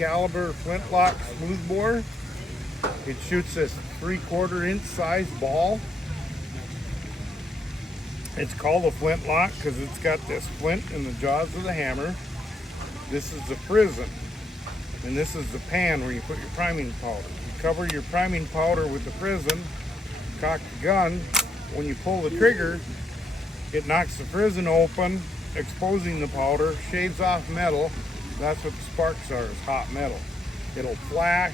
caliber Flintlock smoothbore. It shoots this 3/4 inch size ball. It's called a Flintlock because it's got this flint in the jaws of the hammer. This is the prison, and this is the pan where you put your priming powder. You cover your priming powder with the prison, cock the gun. When you pull the trigger, it knocks the prison open, exposing the powder, shaves off metal. That's what the sparks are, is hot metal. It'll flash,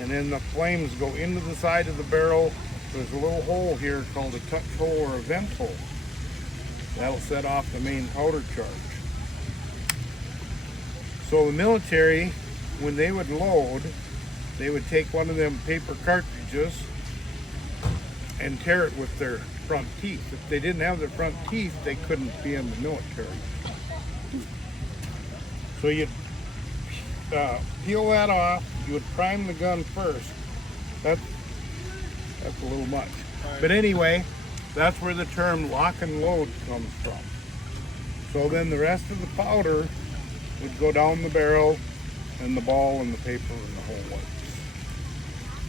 and then the flames go into the side of the barrel. There's a little hole here called a touch hole or a vent hole. That'll set off the main powder charge. So the military, when they would load, they would take one of them paper cartridges and tear it with their front teeth. If they didn't have their front teeth, they couldn't be in the military. So you'd peel that off. You would prime the gun first. That's a little much. But anyway, that's where the term lock and load comes from. So then the rest of the powder would go down the barrel and the ball and the paper and the whole works.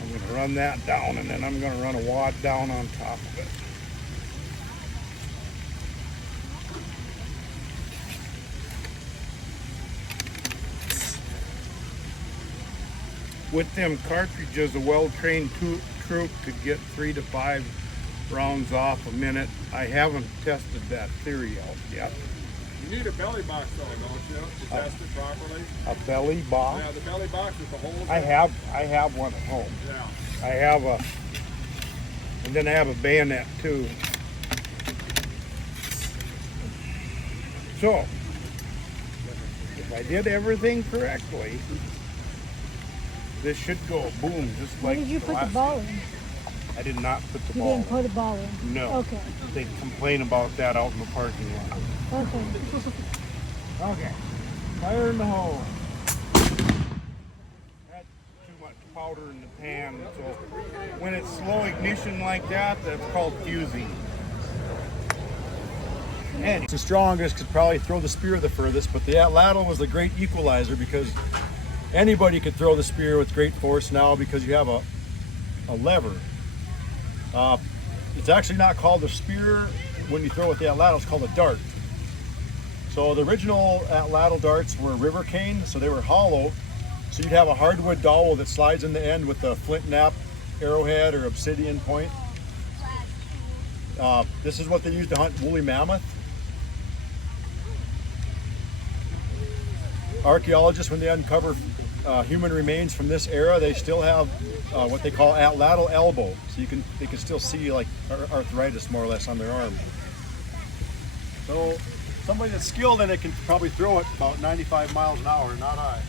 I'm going to run that down, and then I'm going to run a wad down on top of it. With them cartridges, a well-trained troop could get 3 to 5 rounds off a minute. I haven't tested that theory out yet. You need a belly box though, don't you, to test it properly? A belly box? Yeah, the belly box with the holes. I have one at home. Yeah. I have and then I have a bayonet too. So, if I did everything correctly, this should go boom, just like. Where did you put the ball in? I did not put the You ball in. didn't put a ball in? No. Okay. They complain about that out in the parking lot. Okay. Okay. Fire in the hole. That's too much powder in the pan, so when it's slow ignition like that, that's called fusing. It's the strongest, could probably throw the spear the furthest, but the atlatl was the great equalizer because anybody could throw the spear with great force now because you have a lever. It's actually not called a spear when you throw with the atlatl, it's called a dart. So the original atlatl darts were river cane, so they were hollow. So you'd have a hardwood dowel that slides in the end with the flint knap arrowhead or obsidian point. This is what they used to hunt woolly mammoth. Archaeologists, when they uncover human remains from this era, they still have what they call atlatl elbow. So they can still see like arthritis more or less on their arm. So somebody that's skilled in it can probably throw it about 95 miles an hour, not I.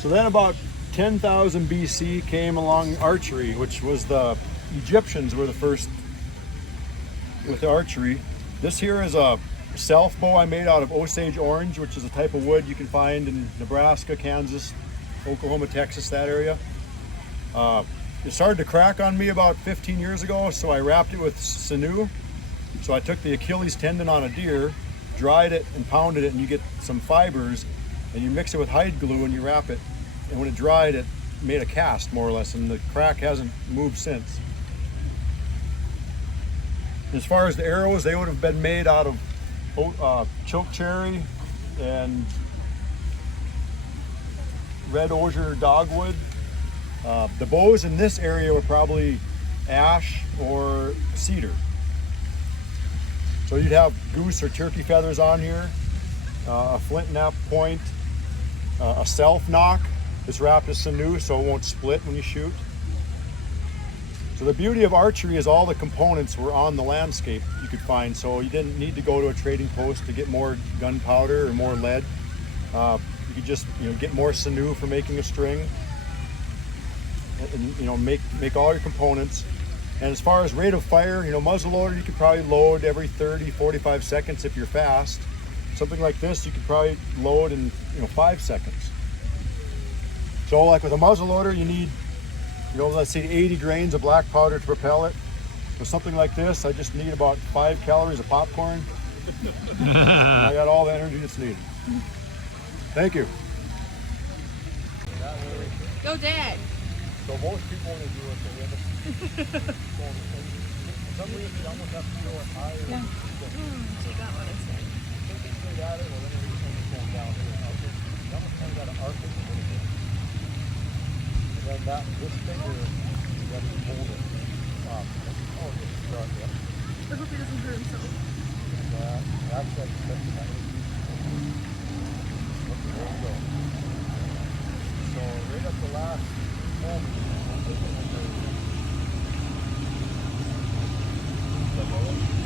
So then about 10,000 BC came along archery, which was the Egyptians were the first with the archery. This here is a self bow I made out of Osage orange, which is a type of wood you can find in Nebraska, Kansas, Oklahoma, Texas, that area. It started to crack on me about 15 years ago, so I wrapped it with sinew. So I took the Achilles tendon on a deer, dried it and pounded it, and you get some fibers, and you mix it with hide glue and you wrap it. And when it dried, it made a cast more or less, and the crack hasn't moved since. As far as the arrows, they would have been made out of choke cherry and red osier dogwood. The bows in this area were probably ash or cedar. So you'd have goose or turkey feathers on here, a flint knap point, a self knock. It's wrapped in sinew so it won't split when you shoot. So the beauty of archery is all the components were on the landscape you could find, so you didn't need to go to a trading post to get more gunpowder or more lead. You could just get more sinew for making a string, and make all your components. And as far as rate of fire, muzzle loader you could probably load every 30-45 seconds if you're fast. Something like this you could probably load in 5 seconds. So like with a muzzle loader you need let's say 80 grains of black powder to propel it. With something like this, I just need about 5 calories of popcorn. And I got all the energy that's needed. Thank you. Go, Dad. So most people only do it the end of for some reason, you almost have to go it higher. Yeah. So that what I said. Straight at it, well, then you're just going down here. You almost kind of got to arc it a little bit. And then this finger, you got to hold it. Oh, it's start, yeah. I hope he doesn't hurt himself. That's like that. Okay, there you go. So right at the last moment, like,